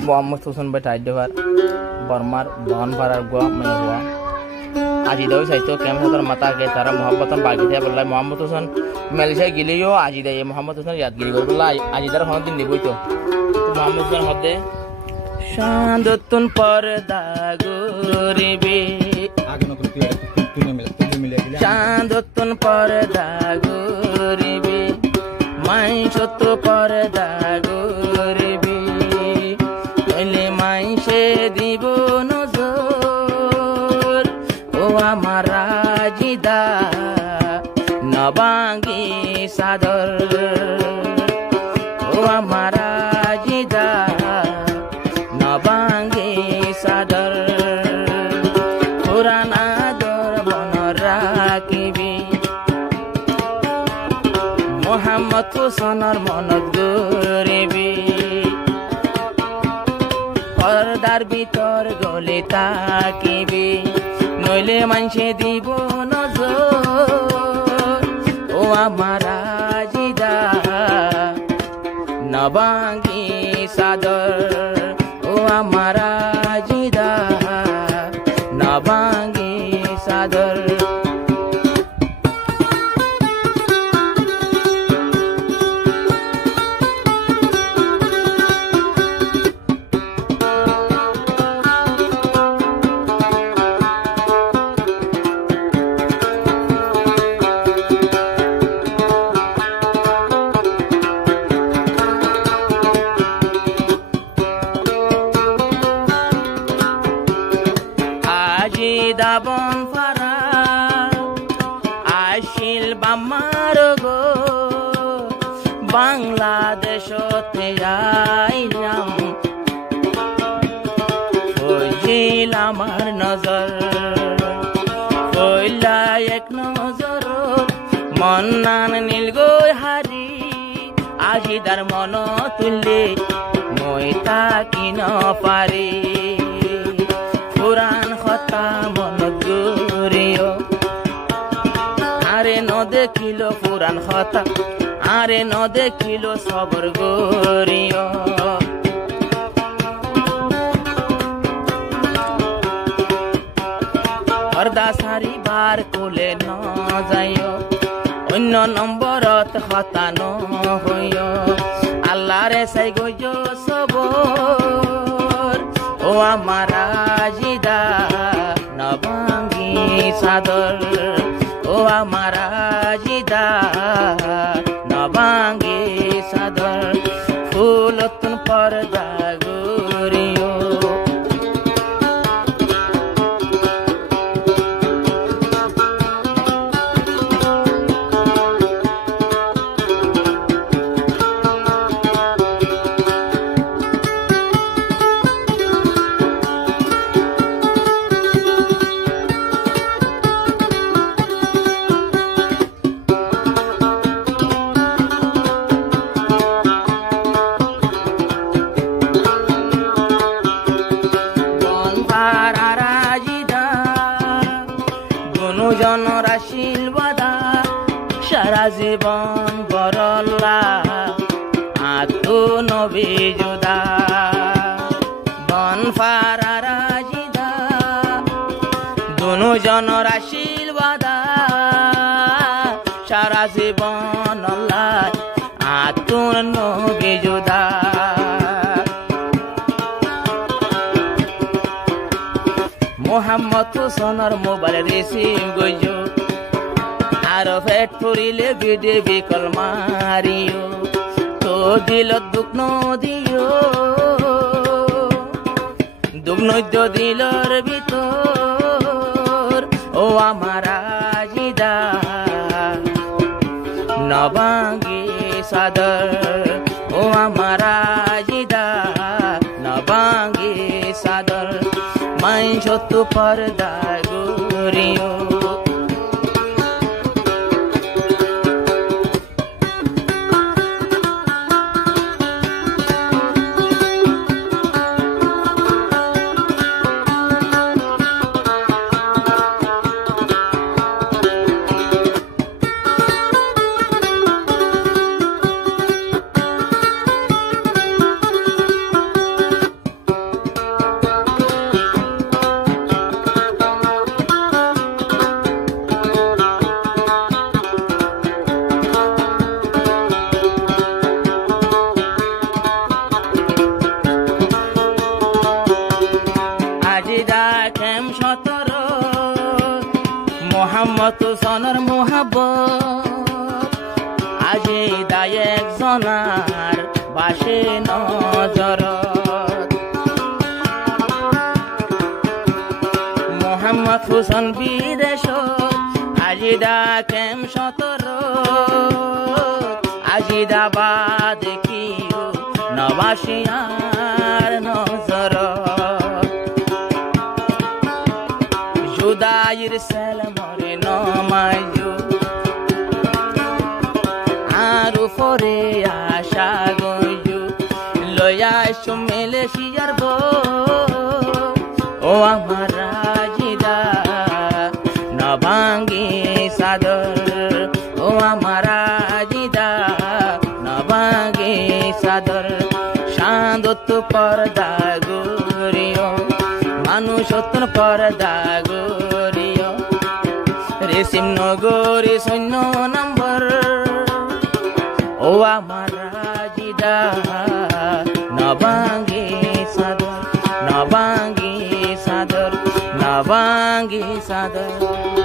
মোহাম্মদ হোসেন ভাই টাইডেভার বর্মার বহন ভাড়ার গোয়া মানে হওয়া আজিদাও চাইতো কেমন মাতা গে তারা মোহাম্মদ বাগি দিয়ে বললাই মোহাম্মদ হোসেন মালয়েশিয়া গেলেও আজি দেয় মোহাম্মদ হোসেন ইয়াদগিরি করে বললাই আজিদার কোনো দিন দিবই তো মোহাম্মদ হোসেন হদে শান্ততুন পর্দা গরিবে শান্ততুন পর্দা গরিবে মাই সত্য পর্দা গরিবে কইলে মাই সে দিব নজর ও আমার রাজিদা নবাঙ্গি সাদর ও আমার রাজিদা নবাঙ্গি সাদর পুরানা দর বন রাখিবি মোহাম্মদ হোসেনের মনত গরিবি পর্দার ভিতর গলে তাকিবি নইলে মানসে দিব নজর ও আমার রাজিদা নবাঙ্গি সাদর ও আমার রাজিদা নবাঙ্গি সাদর দাবন ফারা আইসিল বামার গো বাংলাদেশতে আইলাম হইল আমার নজর হইলা এক নজর মন্নান নীল গো হারি আজিদার মন তুললে মই তাকি ন পারি পুরাণ কথা মনত গরিও আরে ন দেখিল পুরাণ কথা আরে ন দেখিল সবর গরিও পর্দা সারি বার কোলে ন যাইও অন্য নম্বরত হতা ন হইও আল্লাহ রে সাই গইজ সবর ও আমার রাজিদা নবাঙ্গি সাদর ও আমার রাজিদা নবাঙ্গি সাদর ফুলতুন পর্দা গরিও জনর আশীর্বাদা সারা জীবন বরল্লা আতু নবী জুদা বন ফারা রাজিদা দুনু জনর আশীর্বাদা সারা জীবন আল্লাহ আতু নবী জুদা মোহাম্মদ হোসেনের মোবাইল রিসিভ গইজো আর ফেট ফুরিলে বিডে বিকল মারিও তো দিল দুঃখ দিও দুঃখ নদ্য দিলর ভিতর ও আমার রাজিদা নবাঙ্গি সাদর ও আমার রাজিদা নবাঙ্গি সাদর মাই সত্য পর্দা গরিও মোহাম্মদ হুসেনের মোহাব্বত আজি দায় একজনার বাসে নজর মোহাম্মদ হুসেন বিদেশ আজি দা কেম সতর আজি দা বাদ কিও নবাসিয়ার নজর জুদাইর সেলমরে নমায়ু আরু ফরে আশা গয়ু লয়া সুমেলে শিয়ার বো ও আমার রাজিদা নবাঙ্গি সাদর ও আমার রাজিদা নবাঙ্গি সাদর শান্তত পর্দা গরিও মানুষত্ব পর্দা গরিও রেশম নগরী শূন্য নম্বর ও আমার রাজিদা নবাঙ্গি সাদর নবাঙ্গি সাদর নবাঙ্গি সাদর